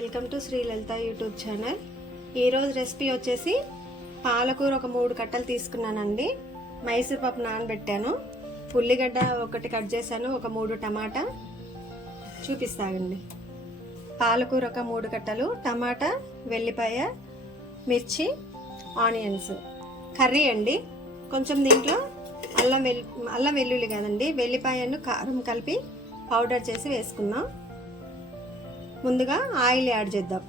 Welcome to Shri Lalitha YouTube channel. ఈరోజు recipe వచ్చేసి పాలకూర ఒక 3 కట్టలు తీసుకున్నానండి. మైసూర్ పప్పు నానబెట్టాను, ఉల్లిగడ్డ ఒకటి కట్ చేశాను, ఒక 3 టమాటా చూపిస్తానండి. పాలకూర ఒక 3 కట్టలు, టమాటా, వెల్లిపాయ, మిర్చి, ఆనియన్స్. కర్రీ అండి. కొంచెం దీంట్లో అల్లం వెల్లుల్లి కాదండి, వెల్లిపాయను కారం కలిపి పౌడర్ చేసి వేసుకున్నాం. ముందుగా ఆయిల్ యాడ్ చేద్దాం.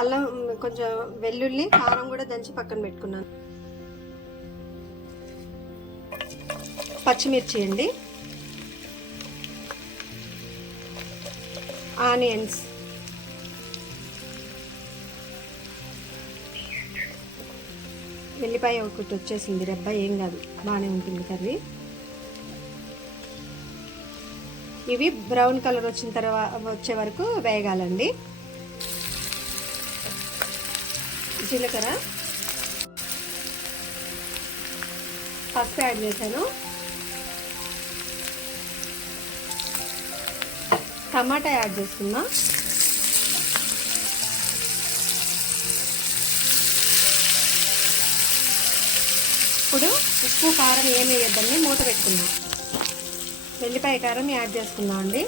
అల్లం, కొంచెం వెల్లుల్లి, కారం కూడా దంచి పక్కన పెట్టుకున్నాను. పచ్చిమిర్చి అండి, ఆనియన్స్, వెల్లిపాయ ఒకటి వచ్చేసింది, రెబ్బ ఏం కాదు, బాగానే ఉంటుంది కర్రీ. ఇవి బ్రౌన్ కలర్ వచ్చిన తర్వాత వచ్చే వరకు వేగాలండి. జీలకర్ర, పసుపు యాడ్ చేశాను. టమాటా యాడ్ చేస్తున్నా. ఇప్పుడు ఉప్పు కారం ఏమి వేయద్దండి, మూత పెట్టుకుందాం. వెల్లిపాయ కారం యాడ్ చేసుకుందాం అండి.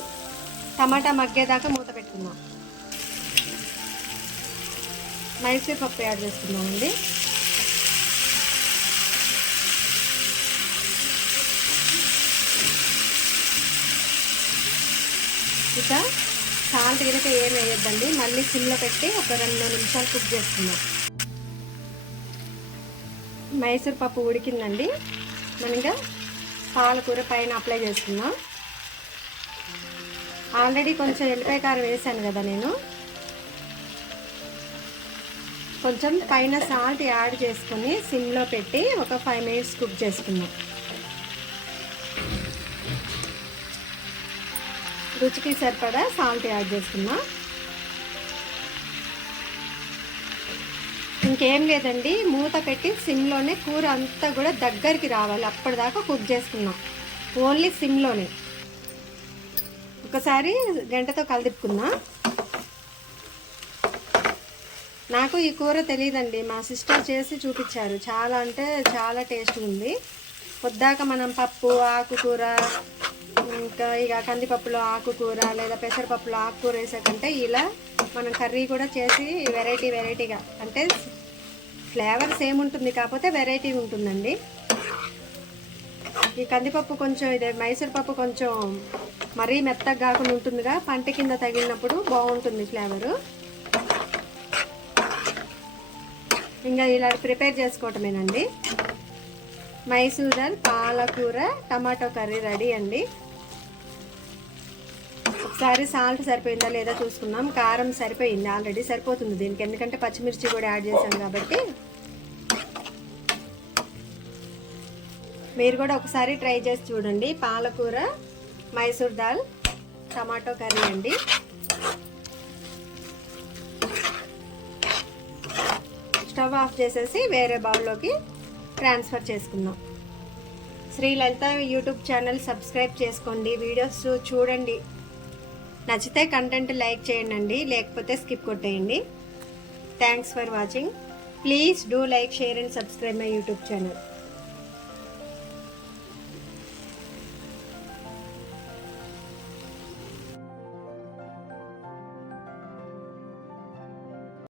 టమాటా మగ్గేదాకా మూత పెట్టుకుందాం. మైసూర్ పప్పు యాడ్ చేసుకుందాం అండి. ఇక సాల్ట్ గినక ఏం వేయొద్దండి, మళ్ళీ సిమ్లో పెట్టి ఒక 2 నిమిషాలు కుక్ చేసుకుందాం. మైసూర్ పప్పు ఉడికిందండి. మనగా పాలకూర పైన అప్లై చేసుకుందాం. ఆల్రెడీ కొంచెం ఎల్లిపాయ కారం వేసాను కదా నేను, కొంచెం పైన సాల్ట్ యాడ్ చేసుకొని సిమ్లో పెట్టి ఒక 5 మినిట్స్ కుక్ చేసుకుందాం. రుచికి సరిపడా సాల్ట్ యాడ్ చేసుకుందాం. ఇంకేం లేదండి, మూత పెట్టి సిమ్లోనే కూర అంతా కూడా దగ్గరికి రావాలి, అప్పటిదాకా కుక్ చేసుకున్నాం. ఓన్లీ సిమ్లోనే. ఒకసారి గంటతో కలిదిప్పుకున్నా. నాకు ఈ కూర తెలియదండి, మా సిస్టర్ చేసి చూపించారు. చాలా అంటే చాలా టేస్ట్ ఉంది. పొద్దాక మనం పప్పు, ఆకుకూర, ఇంకా ఇక కందిపప్పులో ఆకుకూర లేదా పెసరపప్పులో ఆకుకూర వేసే కంటే ఇలా మనం కర్రీ కూడా చేసి వెరైటీగా, అంటే ఫ్లేవర్ సేమ్ ఉంటుంది, కాకపోతే వెరైటీ ఉంటుందండి. ఈ కందిపప్పు కొంచెం, ఇదే మైసూర్ పప్పు కొంచెం మరీ మెత్తగా కాకుండా ఉంటుందిగా, పంట కింద తగిలినప్పుడు బాగుంటుంది ఫ్లేవరు. ఇంకా ఇలా ప్రిపేర్ చేసుకోవటమేనండి. మైసూర్ దాల్, పాలకూర, టమాటో కర్రీ రెడీ అండి. ఒకసారి సాల్ట్ సరిపోయిందా లేదా చూసుకున్నాం. కారం సరిపోయింది, ఆల్రెడీ సరిపోతుంది దీనికి, ఎందుకంటే పచ్చిమిర్చి కూడా యాడ్ చేశాం కాబట్టి. మీరు కూడా ఒకసారి ట్రై చేసి చూడండి. పాలకూర, మైసూర్ దాల్, టమాటో కర్రీ అండి. స్టవ్ ఆఫ్ చేసేసి వేరే బౌల్లోకి ట్రాన్స్ఫర్ చేసుకుందాం. Shri Lalitha YouTube channel subscribe చేసుకోండి, వీడియోస్ చూడండి. నచ్చితే కంటెంట్ లైక్ చేయండి, లేకపోతే స్కిప్ కొట్టేయండి. Thanks for watching. Please do like, share and subscribe my YouTube channel.